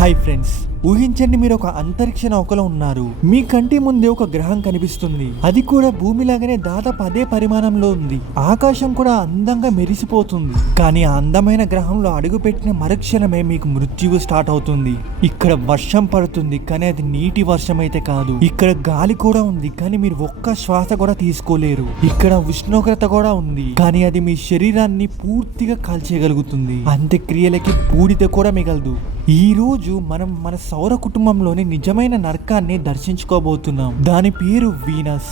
Hi friends, ఊహించండి మీరు ఒక అంతరిక్ష నౌకలో ఉన్నారు. మీ కంటి ముందే ఒక గ్రహం కనిపిస్తుంది. అది కూడా భూమిలాగానే దాదాపు అదే పరిమాణంలో ఉంది. ఆకాశం కూడా అందంగా మెరిసిపోతుంది. కానీ ఆ అందమైన గ్రహంలో అడుగుపెట్టిన మరుక్షణమే మీకు మృత్యువు స్టార్ట్ అవుతుంది. ఇక్కడ వర్షం పడుతుంది, కానీ అది నీటి వర్షం అయితే కాదు. ఇక్కడ గాలి కూడా ఉంది, కానీ మీరు ఒక్క శ్వాస కూడా తీసుకోలేరు. ఇక్కడ ఉష్ణోగ్రత కూడా ఉంది, కానీ అది మీ శరీరాన్ని పూర్తిగా కాల్చేయగలుగుతుంది. అంత్యక్రియలకి బూడిద కూడా మిగలదు. ఈ రోజు మనం మన సౌర కుటుంబంలోని నిజమైన నరకాన్ని దర్శించుకోబోతున్నాం. దాని పేరు వీనస్.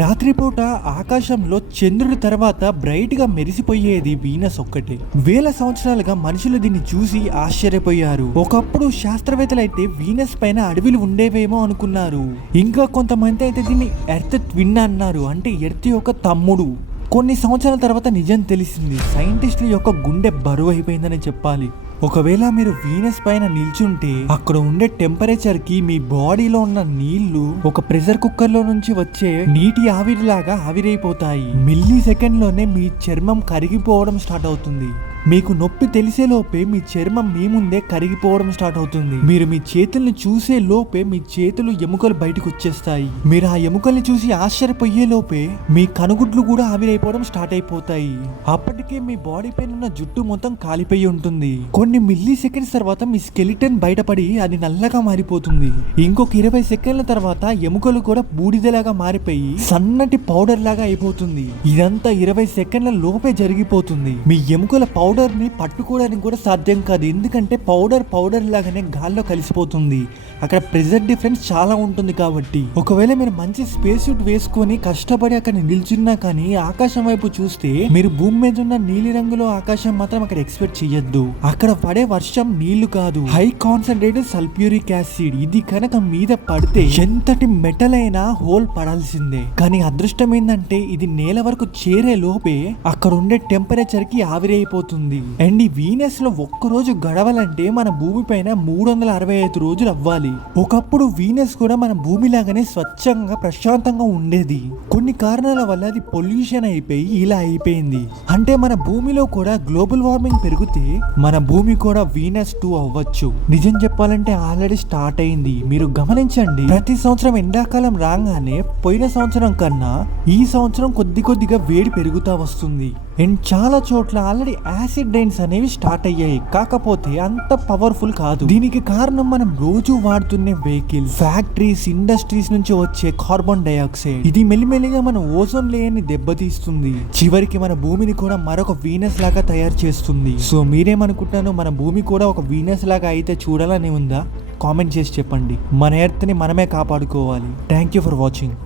రాత్రిపూట ఆకాశంలో చంద్రుడి తర్వాత బ్రైట్ గా మెరిసిపోయేది వీనస్ ఒక్కటే. వేల సంవత్సరాలుగా మనుషులు దీన్ని చూసి ఆశ్చర్యపోయారు. ఒకప్పుడు శాస్త్రవేత్తలైతే వీనస్ పైన అడవిలు ఉండేవేమో అనుకున్నారు. ఇంకా కొంతమంది అయితే దీన్ని ఎర్త్ ట్విన్ అన్నారు, అంటే ఎర్త్ యొక్క తమ్ముడు. కొన్ని సంవత్సరాల తర్వాత నిజం తెలిసింది. సైంటిస్టుల యొక్క గుండె బరువు అయిపోయిందని చెప్పాలి. ఒకవేళ మీరు వీనస్ పైన నిల్చుంటే అక్కడ ఉండే టెంపరేచర్ కి మీ బాడీలో ఉన్న నీళ్లు ఒక ప్రెషర్ కుక్కర్ లో నుంచి వచ్చే నీటి ఆవిరిలాగా ఆవిరైపోతాయి. మిల్లీ సెకండ్ లోనే మీ చర్మం కరిగిపోవడం స్టార్ట్ అవుతుంది. మీకు నొప్పి తెలిసే లోపే మీ చర్మం మీ ముందే కరిగిపోవడం స్టార్ట్ అవుతుంది. మీరు మీ చేతుల్ని చూసే లోపే మీ చేతులు ఎముకలు బయటకు వచ్చేస్తాయి. మీరు ఆ ఎముకల్ని చూసి ఆశ్చర్యపోయే లోపే మీ కనుగుడ్లు కూడా ఆవిరైపోవడం స్టార్ట్ అయిపోతాయి. అప్పటికే మీ బాడీ పైన ఉన్న జుట్టు మొత్తం కాలిపోయి ఉంటుంది. కొన్ని మిల్లీ సెకండ్స్ తర్వాత మీ స్కెలిటన్ బయటపడి అది నల్లగా మారిపోతుంది. ఇంకొక 20 సెకండ్ల తర్వాత ఎముకలు కూడా బూడిదలాగా మారిపోయి సన్నటి పౌడర్ లాగా అయిపోతుంది. ఇదంతా 20 సెకండ్ల లోపే జరిగిపోతుంది. మీ ఎముకల పౌడర్ ని పట్టుకోవడానికి కూడా సాధ్యం కాదు, ఎందుకంటే పౌడర్ లాగానే గాల్లో కలిసిపోతుంది. అక్కడ ప్రెషర్ డిఫరెన్స్ చాలా ఉంటుంది కాబట్టి. ఒకవేళ మీరు మంచి స్పేస్ సూట్ వేసుకొని కష్టపడి అక్కడ నిల్చున్నా కానీ ఆకాశం వైపు చూస్తే మీరు భూమి మీద ఉన్న నీలి రంగులో ఆకాశం మాత్రం అక్కడ ఎక్స్పెక్ట్ చేయొద్దు. అక్కడ పడే వర్షం నీళ్లు కాదు, హై కాన్సన్ట్రేటెడ్ సల్ఫ్యూరిక్ యాసిడ్. ఇది కనుక మీద పడితే ఎంతటి మెటల్ అయినా హోల్ పడాల్సిందే. కానీ అదృష్టం ఏంటంటే ఇది నేల వరకు చేరే లోపే అక్కడ ఉండే టెంపరేచర్ కి ఆవిరైపోతుంది. అండ్ ఈ వీనస్ లో ఒక్కరోజు గడవాలంటే మన భూమి పైన 365 రోజులు అవ్వాలి. ఒకప్పుడు వీనస్ కూడా మన భూమి లాగానే స్వచ్ఛంగా ప్రశాంతంగా ఉండేది. కొన్ని కారణాల వల్ల అది పొల్యూషన్ అయిపోయి ఇలా అయిపోయింది. అంటే మన భూమిలో కూడా గ్లోబల్ వార్మింగ్ పెరిగితే మన భూమి కూడా వీనస్ 2 అవ్వచ్చు. నిజం చెప్పాలంటే ఆల్రెడీ స్టార్ట్ అయింది. మీరు గమనించండి, ప్రతి సంవత్సరం ఎండాకాలం రాగానే పోయిన సంవత్సరం కన్నా ఈ సంవత్సరం కొద్దిగా వేడి పెరుగుతా వస్తుంది. అండ్ చాలా చోట్ల ఆల్రెడీ యాసిడ్ రైన్స్ అనేవి స్టార్ట్ అయ్యాయి, కాకపోతే అంత పవర్ఫుల్ కాదు. దీనికి కారణం మనం రోజు వాడుతున్న వెహికల్స్, ఫ్యాక్టరీస్, ఇండస్ట్రీస్ నుంచి వచ్చే కార్బన్ డైఆక్సైడ్. ఇది మెల్లిమెల్లిగా మన ఓజోన్ లేయర్ ని దెబ్బతీస్తుంది. చివరికి మన భూమిని కూడా మరొక వీనస్ లాగా తయారు చేస్తుంది. సో మీరేమనుకుంటున్నారు, మన భూమి కూడా ఒక వీనస్ లాగా అయితే చూడాలని ఉందా? కామెంట్ చేసి చెప్పండి. మన ఎర్త్ ని మనమే కాపాడుకోవాలి. Thank you for watching.